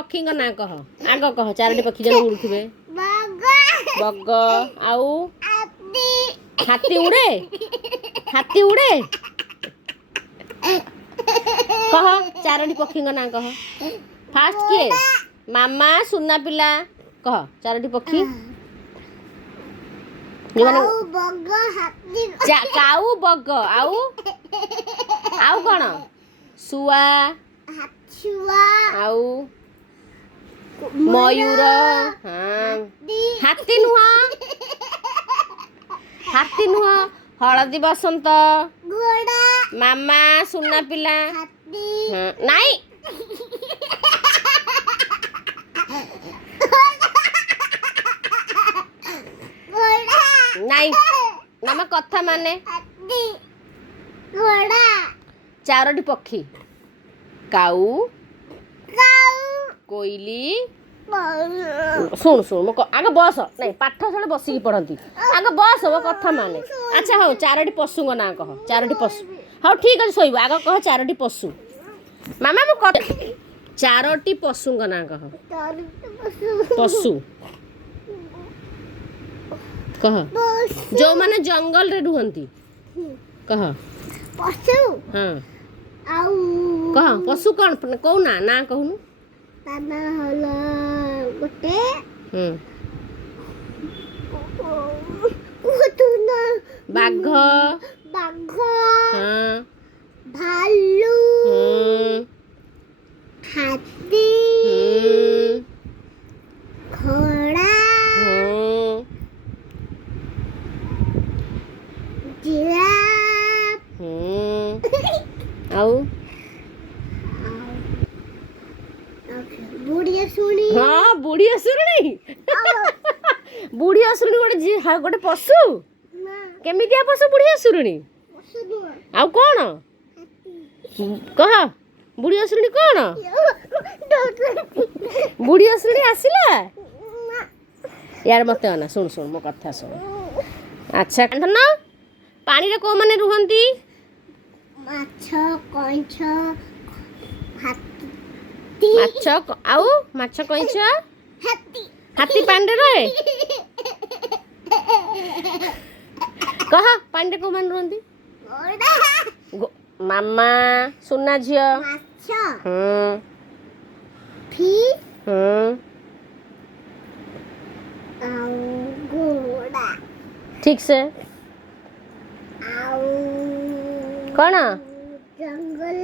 पक्षी ना कह आग कह चारोटी पक्षी जन उड़ुथिबे बग आउ हाथी उड़े कह चारोटी पक्षी ना कह फास्ट किए मामा सुना पिला कह चारोटी पक्षी काऊ बग आउ कौन सुआ आउ मयूर हाँ हाथी नुह हलदी बसंत मामा सुना पिला हाँ नाई नाई मामा कथा माने चारोटी पक्षी काऊ कोइली शुण आग बस नहीं पाठशाला बसिकी पढ़ती आग बस मो कथा माने अच्छा हाँ चारोटी पशु ना कह चारोटी पशु हाँ ठीक अच्छे शोब आग कह चारोटी पशु मामा मो चारोटी पशु ना कह पशु कह जो माने जंगल रे रुहंती कह पशु हाँ आउ कह पशु कौन कौ ना कहूनु ताना हला गोटे बाघ हाँ भालू हाथी घोड़ा जिराफ आउ बुढ़िया सुनी हाँ बुढ़िया सुरणी बुढ़िया सुरणी गोटे पशु केमितिया पशु बुढ़िया सुरणी आउ कौन कह बुढ़िया सुरणी कौन बुढ़िया सुरणी आसिला यार मत अना शुण मो कथा शुण अच्छा ना पानी रे को माने रुहंती माछ कइछ हाथी आउ माछ कइछ हाथी हाथी पांडे रहे कह पांडे को मान रुहंती मामा सुना झियो माछ फिश आउ घोड़ा ठीक से आउ कौन जंगल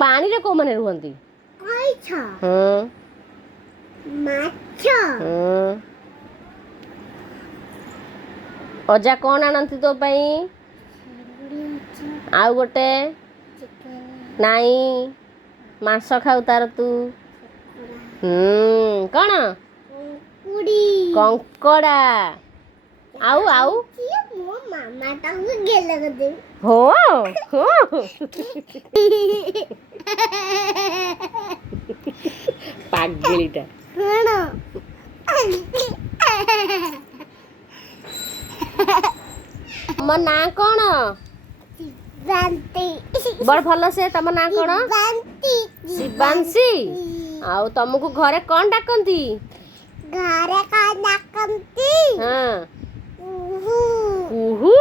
पानी रे को माने रुहंती कइछ माछ अजा कौन आनती तो पई आउ गोटे नाई मांस खाऊ तार तू कौन कंकड़ा आउ मो मामा टाको गेले गदे हो पागलीटा तम ना कौन बड़ भल से तम ना कौन शिवांशी आउ तुमको घरे कौन डाकती घरे का डाकती हाँ उहु उहु